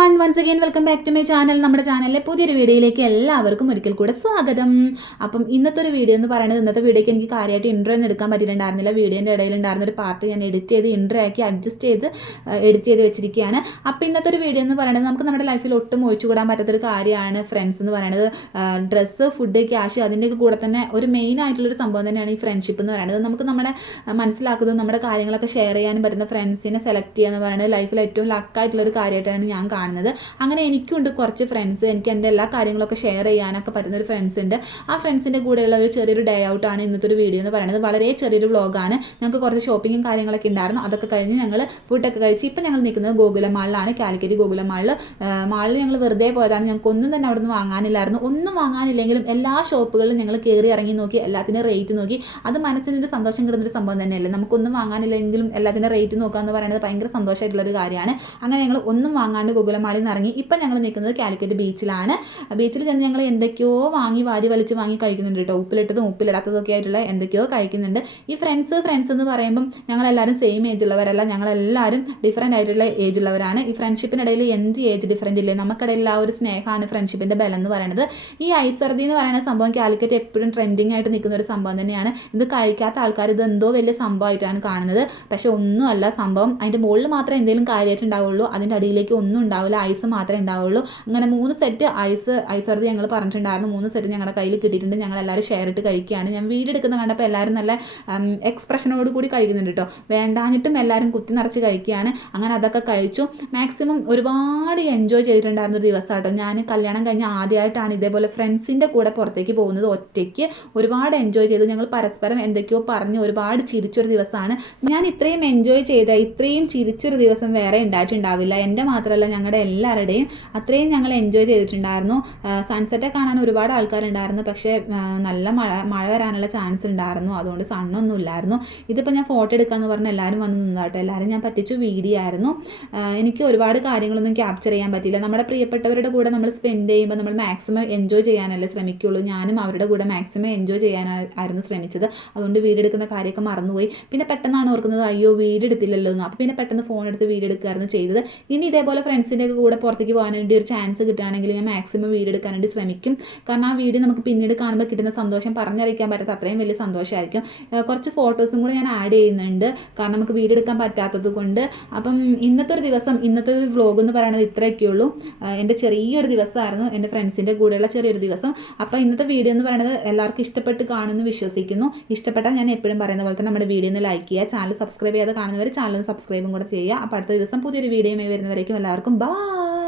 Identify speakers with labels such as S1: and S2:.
S1: One once again welcome back to my channel നമ്മുടെ ചാനലിലെ പുതിയൊരു വീഡിയോയിലേക്ക് എല്ലാവർക്കും ഒരിക്കൽ കൂടെ സ്വാഗതം. അപ്പം ഇന്നത്തെ ഒരു വീഡിയോ എന്ന് പറയുന്നത് ഇന്നത്തെ വീഡിയോയ്ക്ക് എനിക്ക് കാര്യമായിട്ട് ഇൻട്രോ ഒന്നും എടുക്കാൻ പറ്റിയിട്ടുണ്ടായിരുന്നില്ല. വീഡിയോന്റെ ഇടയിൽ ഉണ്ടായിരുന്ന ഒരു പാർട്ട് ഞാൻ എഡിറ്റ് ചെയ്ത് ഇൻട്രോ ആക്കി അഡ്ജസ്റ്റ് ചെയ്ത് എഡിറ്റ് ചെയ്ത് വെച്ചിരിക്കുകയാണ്. അപ്പം ഇന്നത്തെ ഒരു വീഡിയോ എന്ന് പറയുന്നത് നമുക്ക് നമ്മുടെ ലൈഫിൽ ഒട്ടും ഒഴിച്ചുകൂടാൻ പറ്റാത്തൊരു കാര്യമാണ് ഫ്രണ്ട്സ് എന്ന് പറയുന്നത്. ഡ്രസ്സ് ഫുഡ് ക്യാഷ് അതിന്റെയൊക്കെ കൂടെ തന്നെ ഒരു മെയിൻ ആയിട്ടുള്ളൊരു സംഭവം തന്നെയാണ് ഈ ഫ്രണ്ട്ഷിപ്പ് എന്ന് പറയുന്നത്. നമുക്ക് നമ്മുടെ മനസ്സിലാക്കുന്നതും നമ്മുടെ കാര്യങ്ങളൊക്കെ ഷെയർ ചെയ്യാനും പറ്റുന്ന ഫ്രണ്ട്സിനെ സെലക്ട് ചെയ്യുക എന്ന് പറയുന്നത് ലൈഫിൽ ഏറ്റവും ലക്കായിട്ടുള്ളൊരു കാര്യമായിട്ടാണ് ഞാൻ കാണുന്നത്. അങ്ങനെ എനിക്കുണ്ട് കുറച്ച് ഫ്രണ്ട്സ് എനിക്ക് എന്റെ എല്ലാ കാര്യങ്ങളൊക്കെ ഷെയർ ചെയ്യാനൊക്കെ പറ്റുന്ന ഒരു ഫ്രണ്ട്സ് ഉണ്ട്. ആ ഫ്രണ്ട്സിന്റെ കൂടെയുള്ള ഒരു ചെറിയൊരു ഡേ ഔട്ടാണ് ഇന്നത്തെ ഒരു വീഡിയോ എന്ന് പറയുന്നത്. വളരെ ചെറിയൊരു വ്ളോഗാണ് ഞങ്ങൾക്ക് കുറച്ച് ഷോപ്പിങ്ങും കാര്യങ്ങളൊക്കെ ഉണ്ടായിരുന്നു അതൊക്കെ കഴിഞ്ഞ് ഞങ്ങൾ ഫുഡൊക്കെ കഴിച്ച് ഇപ്പം ഞങ്ങൾ നിൽക്കുന്നത് ഗോകുല മാളിലാണ് കാലിക്കറ്റ് ഗോകുല മാളിൽ മാളിൽ ഞങ്ങൾ വെറുതെ പോയതാണ്. ഞങ്ങൾക്ക് ഒന്നും തന്നെ അവിടെ നിന്ന് വാങ്ങാനില്ലായിരുന്നു. ഒന്നും വാങ്ങാനില്ലെങ്കിലും എല്ലാ ഷോപ്പുകളിലും ഞങ്ങൾ കയറി ഇറങ്ങി നോക്കി എല്ലാത്തിന്റെ റേറ്റ് നോക്കി. അത് മനസ്സിനൊരു സന്തോഷം കിട്ടുന്നൊരു സംഭവം തന്നെയല്ലേ? നമുക്കൊന്നും വാങ്ങാനില്ലെങ്കിലും എല്ലാത്തിന്റെ റേറ്റ് നോക്കുക എന്ന് പറയുന്നത് ഭയങ്കര സന്തോഷമായിട്ടുള്ളൊരു കാര്യമാണ്. അങ്ങനെ ഞങ്ങൾ ഒന്നും വാങ്ങാണ്ട് ഗോകുലമാളിൽ നിന്ന് ഇറങ്ങി ഇപ്പം ഞങ്ങൾ നിൽക്കുന്നത് കാലിക്കറ്റ് ബീച്ചിലാണ്. ബീച്ചിൽ ചെന്ന് ഞങ്ങൾ എന്തൊക്കെയോ വാങ്ങി വാരി വലിച്ച് വാങ്ങി കഴിക്കുന്നുണ്ട് കേട്ടോ. ഉപ്പിലിട്ടതും ഉപ്പിലിടാത്തതൊക്കെ ആയിട്ടുള്ള എന്തൊക്കെയോ കഴിക്കുന്നുണ്ട്. ഈ ഫ്രണ്ട്സ് ഫ്രണ്ട്സ് എന്ന് പറയുമ്പം ഞങ്ങളെല്ലാവരും സെയിം ഏജ് ഉള്ളവരല്ല. ഞങ്ങളെല്ലാവരും ഡിഫറെന്റ് ആയിട്ടുള്ള ഏജ് ഉള്ളവരാണ്. ഈ ഫ്രണ്ട്ഷിപ്പിനിടയിൽ എന്ത് ഏജ് ഡിഫറെന്റ് ഇല്ലേ? നമുക്കിടയിൽ ആ ഒരു സ്നേഹമാണ് ഫ്രണ്ട്ഷിപ്പിന്റെ ബലം എന്ന് പറയുന്നത് ഈ ഐസർദി എന്ന് പറയുന്ന സംഭവം കാലിക്കറ്റ് എപ്പോഴും ട്രെൻഡിങ് ആയിട്ട് നിൽക്കുന്ന ഒരു സംഭവം തന്നെയാണ്. ഇത് കഴിക്കാത്ത ആൾക്കാർ ഇത് എന്തോ വലിയ സംഭവമായിട്ടാണ് കാണുന്നത്. പക്ഷേ ഒന്നുമല്ല സംഭവം. അതിന്റെ മുകളിൽ മാത്രമേ എന്തെങ്കിലും കാര്യമായിട്ട് ഉണ്ടാവുള്ളൂ അതിന്റെ അടിയിലേക്ക് ഒന്നും ഐസ് മാത്രമേ ഉണ്ടാവുള്ളൂ. അങ്ങനെ മൂന്ന് സെറ്റ് ഐസ് ഐസ് വെറുതെ ഞങ്ങൾ പറഞ്ഞിട്ടുണ്ടായിരുന്നു. മൂന്ന് സെറ്റ് ഞങ്ങളുടെ കയ്യിൽ കിട്ടിയിട്ടുണ്ട്. ഞങ്ങൾ എല്ലാവരും ഷെയർ ഇട്ട് കഴിക്കുകയാണ്. ഞാൻ വീഡിയോ എടുക്കുന്ന കണ്ടപ്പോൾ എല്ലാവരും നല്ല എക്സ്പ്രഷനോട് കൂടി കഴിക്കുന്നുണ്ട് കേട്ടോ. വേണ്ടാഞ്ഞിട്ടും എല്ലാവരും കുത്തി നിറച്ച് കഴിക്കുകയാണ്. അങ്ങനെ അതൊക്കെ കഴിച്ചു. മാക്സിമം ഒരുപാട് എൻജോയ് ചെയ്തിട്ടുണ്ടായിരുന്ന ഒരു ദിവസം കേട്ടോ. ഞാൻ കല്യാണം കഴിഞ്ഞ് ആദ്യമായിട്ടാണ് ഇതേപോലെ ഫ്രണ്ട്സിന്റെ കൂടെ പുറത്തേക്ക് പോകുന്നത്. ഒറ്റയ്ക്ക് ഒരുപാട് എൻജോയ് ചെയ്തു. ഞങ്ങൾ പരസ്പരം എന്തൊക്കെയോ പറഞ്ഞ് ഒരുപാട് ചിരിച്ചൊരു ദിവസമാണ്. ഞാൻ ഇത്രയും എൻജോയ് ചെയ്ത ഇത്രയും ചിരിച്ചൊരു ദിവസം വേറെ ഉണ്ടായിട്ടുണ്ടാവില്ല. എന്റെ മാത്രമല്ല ഞങ്ങളുടെ എല്ലാവരുടെയും അത്രയും ഞങ്ങൾ എൻജോയ് ചെയ്തിട്ടുണ്ടായിരുന്നു. സൺസെറ്റ് കാണാൻ ഒരുപാട് ആൾക്കാരുണ്ടായിരുന്നു. പക്ഷേ നല്ല മഴ മഴ വരാനുള്ള ചാൻസ് ഉണ്ടായിരുന്നു. അതുകൊണ്ട് സണ്ണൊന്നും ഇല്ലായിരുന്നു. ഇതിപ്പോൾ ഞാൻ ഫോട്ടോ എടുക്കാമെന്ന് പറഞ്ഞ് എല്ലാവരും വന്ന് നിന്നാട്ടോ എല്ലാവരും ഞാൻ പറ്റിച്ചു വീഡിയോ ആയിരുന്നു. എനിക്ക് ഒരുപാട് കാര്യങ്ങളൊന്നും ക്യാപ്ചർ ചെയ്യാൻ പറ്റിയില്ല. നമ്മുടെ പ്രിയപ്പെട്ടവരുടെ കൂടെ നമ്മൾ സ്പെൻഡ് ചെയ്യുമ്പോൾ നമ്മൾ മാക്സിമം എൻജോയ് ചെയ്യാനല്ലേ ശ്രമിക്കുള്ളൂ. ഞാനും അവരുടെ കൂടെ മാക്സിമം എൻജോയ് ചെയ്യാനായിരുന്നു ശ്രമിച്ചത്. അതുകൊണ്ട് വീഡിയോ എടുക്കുന്ന കാര്യമൊക്കെ മറന്നുപോയി. പിന്നെ പെട്ടെന്നാണ് ഓർക്കുന്നത് അയ്യോ വീഡിയോ എടുത്തില്ലല്ലോ എന്ന് അപ്പോൾ പിന്നെ പെട്ടെന്ന് ഫോൺ എടുത്ത് വീഡിയോ എടുക്കുകയായിരുന്നു ചെയ്തത്. ഇനി ഇതേപോലെ ഫ്രണ്ട്സിന്റെ ഒക്കെ കൂടെ പുറത്തേക്ക് പോകാൻ വേണ്ടി ഒരു ചാൻസ് കിട്ടുകയാണെങ്കിൽ ഞാൻ മാക്സിമം വീഡിയോ എടുക്കാൻ വേണ്ടി ശ്രമിക്കും. കാരണം ആ വീഡിയോ നമുക്ക് പിന്നീട് കാണുമ്പോൾ കിട്ടുന്ന സന്തോഷം പറഞ്ഞറിയിക്കാൻ പറ്റാത്ത അത്രയും വലിയ സന്തോഷമായിരിക്കും. കുറച്ച് ഫോട്ടോസും കൂടെ ഞാൻ ആഡ് ചെയ്യുന്നുണ്ട്. കാരണം നമുക്ക് വീഡിയോ എടുക്കാൻ പറ്റാത്തത് കൊണ്ട്. അപ്പം ഇന്നത്തെ ഒരു ദിവസം ഇന്നത്തെ ഒരു വ്ലോഗ് എന്ന് പറയുന്നത് ഇത്രയൊക്കെ ഉള്ളൂ. എന്റെ ചെറിയൊരു ദിവസമായിരുന്നു. എന്റെ ഫ്രണ്ട്സിന്റെ കൂടെയുള്ള ചെറിയൊരു ദിവസം. അപ്പോൾ ഇന്നത്തെ വീഡിയോ എന്ന് പറയുന്നത് എല്ലാവർക്കും ഇഷ്ടപ്പെട്ട് കാണുമെന്ന് വിശ്വസിക്കുന്നു. ഇഷ്ടപ്പെട്ടാൽ ഞാൻ എപ്പോഴും പറയുന്ന പോലെ നമ്മുടെ വീഡിയോ ഒന്ന് ലൈക്ക് ചെയ്യുക. ചാനൽ സബ്സ്ക്രൈബ് ചെയ്യാതെ കാണുന്നവർ ചാനൽ സബ്സ്ക്രൈബും കൂടെ ചെയ്യുക. അപ്പോൾ അടുത്ത ദിവസം പുതിയൊരു വീഡിയോയുമായി വരുന്നവരേക്കും എല്ലാവർക്കും ബൈ Wow.